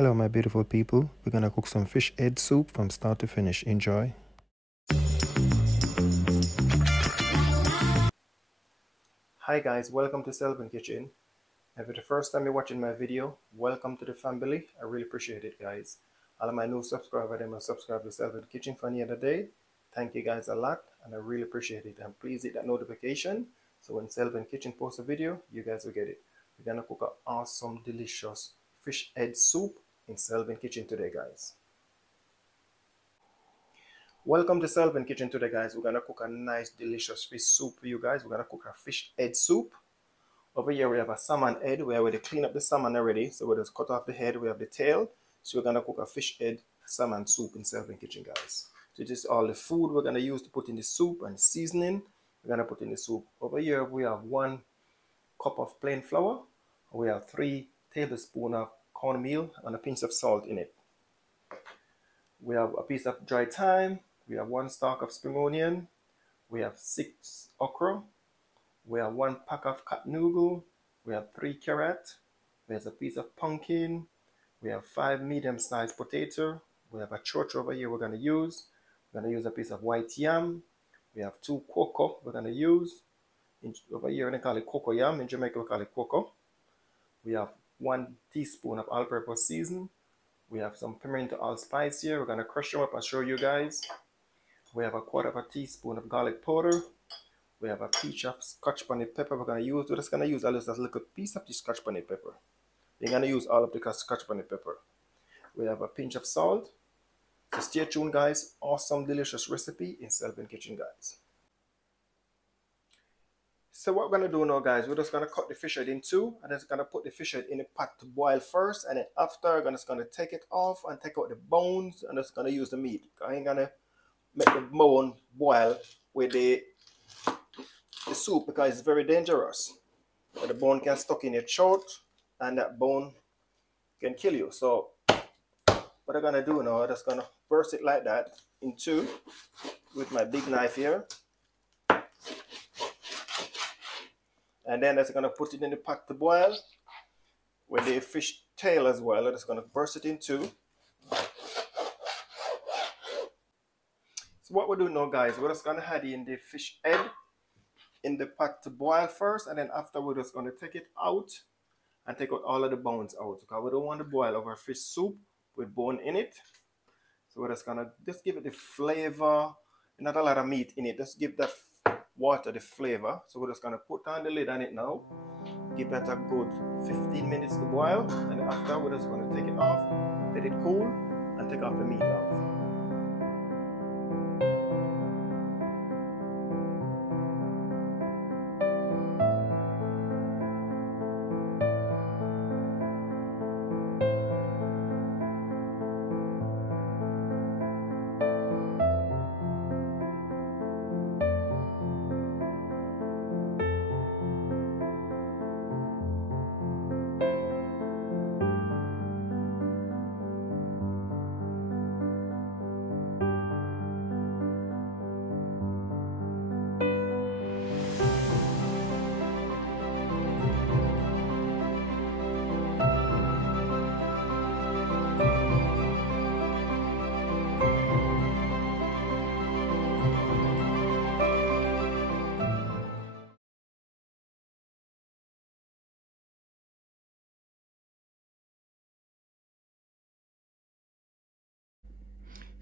Hello my beautiful people, we're gonna cook some fish head soup from start to finish. Enjoy. Hi guys, welcome to Selvin Kitchen. If it's the first time you're watching my video, welcome to the family. I really appreciate it guys. All of my new subscribers, them are subscribe to Selvin Kitchen for any other day. Thank you guys a lot and I really appreciate it. And please hit that notification so when Selvin Kitchen posts a video, you guys will get it. We're gonna cook an awesome, delicious fish head soup in Selvin Kitchen today guys. Welcome to Selvin Kitchen today guys. We're gonna cook a nice delicious fish soup for you guys. We're gonna cook a fish head soup. Over here we have a salmon head. We already cleaned up the salmon already, so we'll just cut off the head. We have the tail. So we're gonna cook a fish head salmon soup in Selvin Kitchen guys. So this is all the food we're gonna use to put in the soup and seasoning we're gonna put in the soup. Over here we have 1 cup of plain flour. We have 3 tablespoons of cornmeal and a pinch of salt in it. We have a piece of dry thyme. We have 1 stalk of spring onion. We have 6 okra. We have 1 pack of cut noodle. We have 3 carrots. There's a piece of pumpkin. We have 5 medium-sized potato. We have a chocho over here we're going to use. We're going to use a piece of white yam. We have 2 chocho we're going to use. Over here they call it cocoa yam. In Jamaica we call it cocoa. We have 1 teaspoon of all-purpose season. We have some pimento allspice here. We're going to crush them up and show you guys. We have a 1/4 teaspoon of garlic powder. We have a pinch of Scotch bonnet pepper we're going to use. We're just going to use a little piece of the Scotch bonnet pepper. We're going to use all of the Scotch bonnet pepper. We have a pinch of salt. So stay tuned guys. Awesome delicious recipe in Selvin Kitchen guys. So what we're going to do now guys, we're just going to cut the fish head in 2 and just going to put the fish head in a pot to boil first, and then after I'm just going to take it off and take out the bones and just going to use the meat. I ain't going to make the bone boil with the soup because it's very dangerous. The bone can stuck in your throat and that bone can kill you. So what I'm going to do now, I'm just going to burst it like that in 2 with my big knife here. And then I'm just going to put it in the pot to boil with the fish tail as well. I'm just going to burst it in 2. So what we're doing now guys, we're just going to add in the fish head in the pot to boil first, and then after we're just going to take it out and take out all of the bones out because we don't want to boil over fish soup with bone in it. So we're just going to give it the flavor, not a lot of meat in it, just give that water the flavor. So we're just going to put on the lid on it now, give that a good 15 minutes to boil, and after we're just going to take it off, let it cool, and take off the meat off.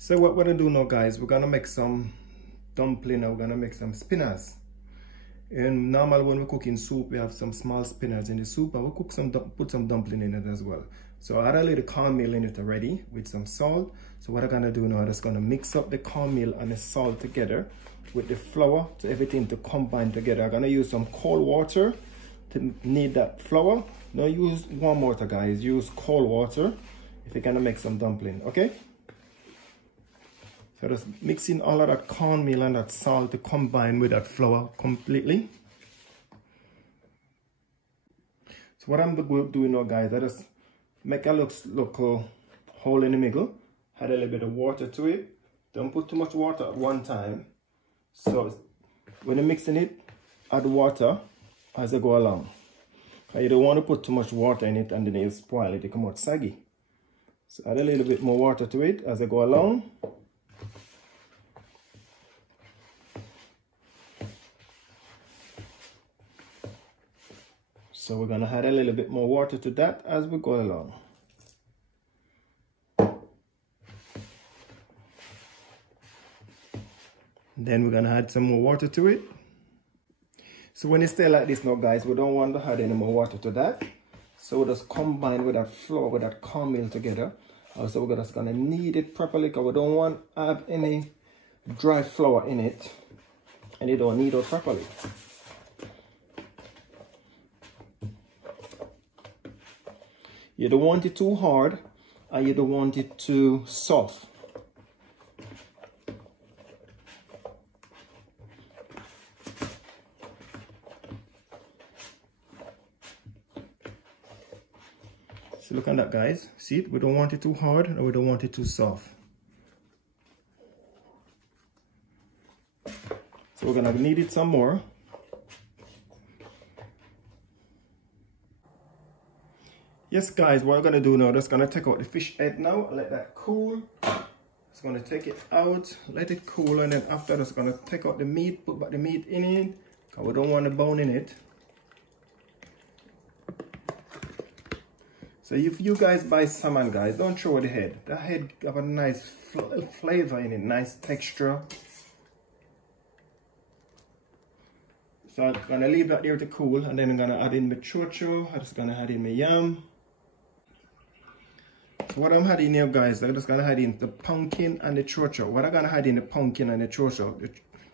So what we're gonna do now guys, we're gonna make some dumpling. We're gonna make some spinners. And normal when we cook in soup, we have some small spinners in the soup, and we'll cook put some dumpling in it as well. So I add a little cornmeal in it already with some salt. So what I'm gonna do now, I'm just gonna mix up the cornmeal and the salt together with the flour to everything to combine together. I'm gonna use some cold water to knead that flour. Don't use warm water guys, use cold water if you're gonna make some dumpling, okay? So just mixing all of that cornmeal and that salt to combine with that flour completely. So what I'm doing now guys, I just make a little hole in the middle, add a little bit of water to it. Don't put too much water at one time. So when you're mixing it, add water as you go along. You don't want to put too much water in it and then it'll spoil it, it come out saggy. So add a little bit more water to it as I go along. So we're gonna add a little bit more water to that as we go along. Then we're gonna add some more water to it. So when it stay like this now, guys, we don't want to add any more water to that. So we'll just combine with that flour, with that cornmeal together. Also, we're just gonna knead it properly because we don't want to have any dry flour in it, and it don't knead it properly. You don't want it too hard, and you don't want it too soft. So look at that, guys. See it? We don't want it too hard, and we don't want it too soft. So we're gonna knead it some more. Yes, guys, what we're gonna do now, just gonna take out the fish head now, let that cool. Just gonna take it out, let it cool, and then after just gonna take out the meat, put back the meat in it, because we don't want the bone in it. So if you guys buy salmon, guys, don't throw the head. The head have a nice flavor in it, nice texture. So I'm gonna leave that there to cool, and then I'm gonna add in my chocho. I'm just gonna add in my yam. So what I'm adding here, guys, I'm just gonna add in the pumpkin and the chocho. What I'm gonna add in the pumpkin and the chocho,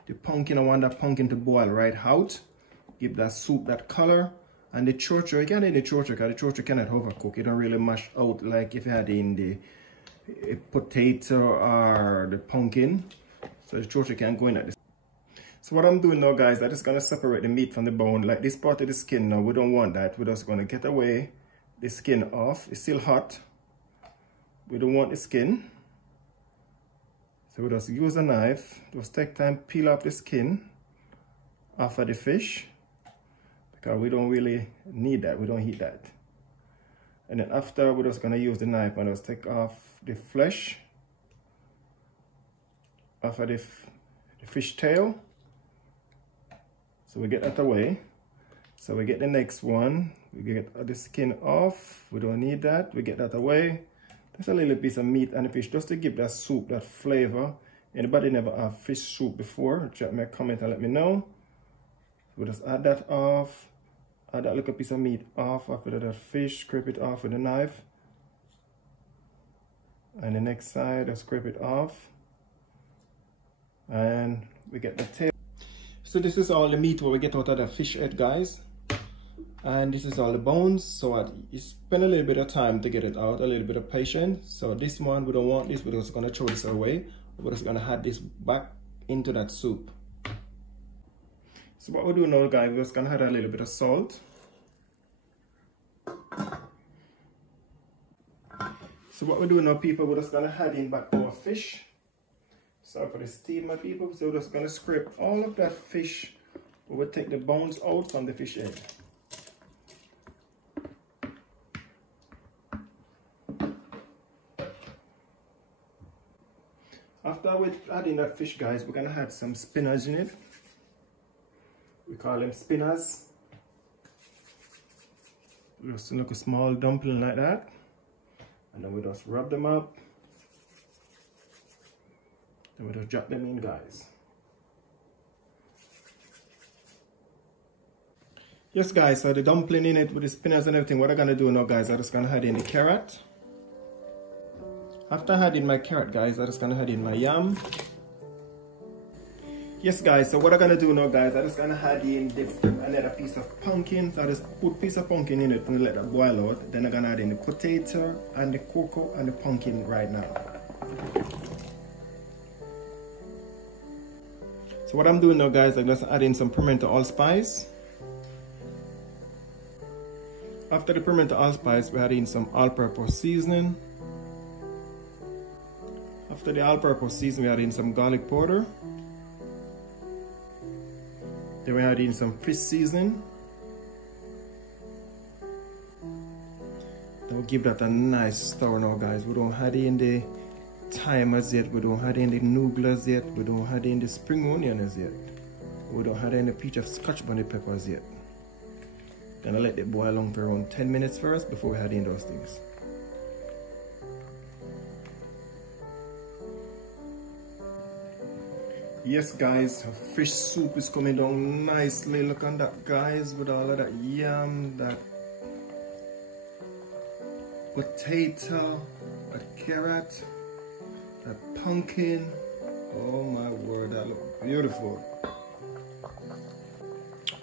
the pumpkin, I want that pumpkin to boil right out, give that soup that color. And the chocho, you can add in the chocho because the chocho cannot overcook. It don't really mash out like if you had in the potato or the pumpkin. So the chocho can go in at this. So what I'm doing now, guys, I'm just gonna separate the meat from the bone. Like this part of the skin now, we don't want that. We're just gonna get away the skin off. It's still hot. We don't want the skin. So we just use a knife. Just take time, peel off the skin off of the fish. Because we don't really need that, we don't heat that. And then after, we're just gonna use the knife and just take off the flesh off of the fish tail. So we get that away. So we get the next one, we get the skin off, we don't need that, we get that away. Just a little piece of meat and the fish, just to give that soup, that flavor. Anybody never had fish soup before? Drop me a comment and let me know. We'll just add that off. Add that little piece of meat off after that fish, scrape it off with a knife. And the next side, I scrape it off. And we get the tail. So this is all the meat what we get out of the fish head, guys. And this is all the bones. So you spend a little bit of time to get it out, a little bit of patience. So this one, we don't want this, we're just gonna throw this away. We're just gonna add this back into that soup. So what we do now, guys, we're just gonna add a little bit of salt. So what we do now, people, we're just gonna add in back our fish. Sorry for the steam, my people. So we're just gonna scrape all of that fish. We'll take the bones out from the fish head. After we add in that fish, guys, we're gonna add some spinach in it. We call them spinners. Just like a small dumpling like that. And then we just rub them up. Then we just drop them in, guys. Yes, guys, so the dumpling in it with the spinners and everything, what I'm gonna do now, guys, I'm just gonna add in the carrot. After adding my carrot, guys, I'm just gonna add in my yam. Yes, guys, so what I'm gonna do now, guys, I'm just gonna add in another piece of pumpkin. So I just put a piece of pumpkin in it and let that boil out. Then I'm gonna add in the potato and the cocoa and the pumpkin right now. So what I'm doing now, guys, I'm just adding some pimento allspice. After the pimento allspice, we're adding some all-purpose seasoning. After the all-purpose seasoning, we're adding some garlic powder. Then we're adding some fish seasoning. Then We'll give that a nice stir now, guys. We don't add in the thyme as yet. We don't add in the noodle as yet. We don't add in the spring onion as yet. We don't add in a pinch of Scotch bonnet peppers yet. Gonna let it boil on for around 10 minutes first before we add in those things. Yes, guys, fish soup is coming down nicely. Look on that, guys, with all of that yam, that potato, that carrot, that pumpkin. Oh my word, that looks beautiful.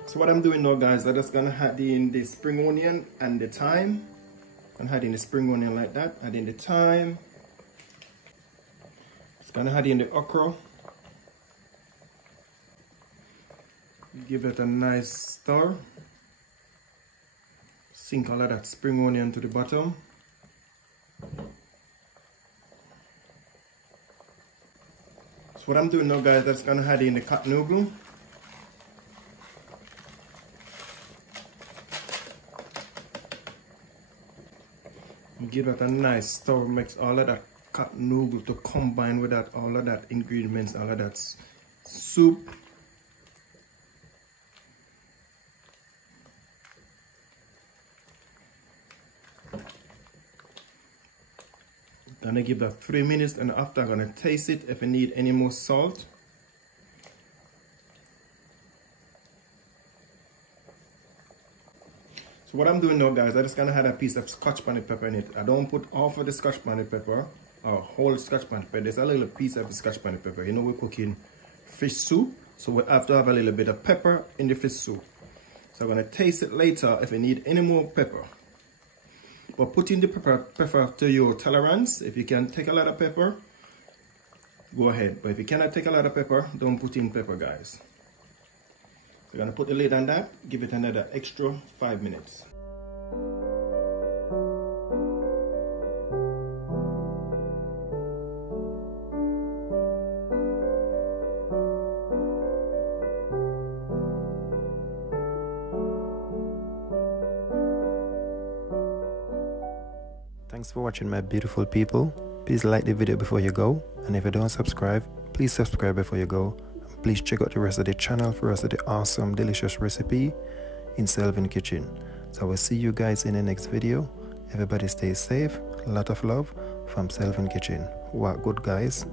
So what I'm doing now, guys, I'm just gonna add in the spring onion and the thyme. I'm adding the spring onion like that, adding the thyme. Just gonna add in the okra. Give it a nice stir. Sink all of that spring onion to the bottom. So what I'm doing now, guys, that's gonna add in the cut noodle. Give it a nice stir, mix all of that cut noodle to combine with that, all of that ingredients, all of that soup. Gonna give that 3 minutes, and after I'm gonna taste it if I need any more salt. So what I'm doing now, guys, I'm just gonna add a piece of Scotch bonnet pepper in it. I don't put half of the Scotch bonnet pepper or whole Scotch bonnet pepper. There's a little piece of the Scotch bonnet pepper. You know, we're cooking fish soup, so we have to have a little bit of pepper in the fish soup. So I'm gonna taste it later if I need any more pepper. But put in the pepper to your tolerance. If you can take a lot of pepper, go ahead. But if you cannot take a lot of pepper, don't put in pepper, guys. We're gonna put the lid on that, give it another extra 5 minutes. Thanks for watching, my beautiful people. Please like the video before you go, and if you don't subscribe, please subscribe before you go. And please check out the rest of the channel for the rest of the awesome delicious recipe in Selvin Kitchen. So I will see you guys in the next video. Everybody stay safe. A lot of love from Selvin Kitchen. What good, guys.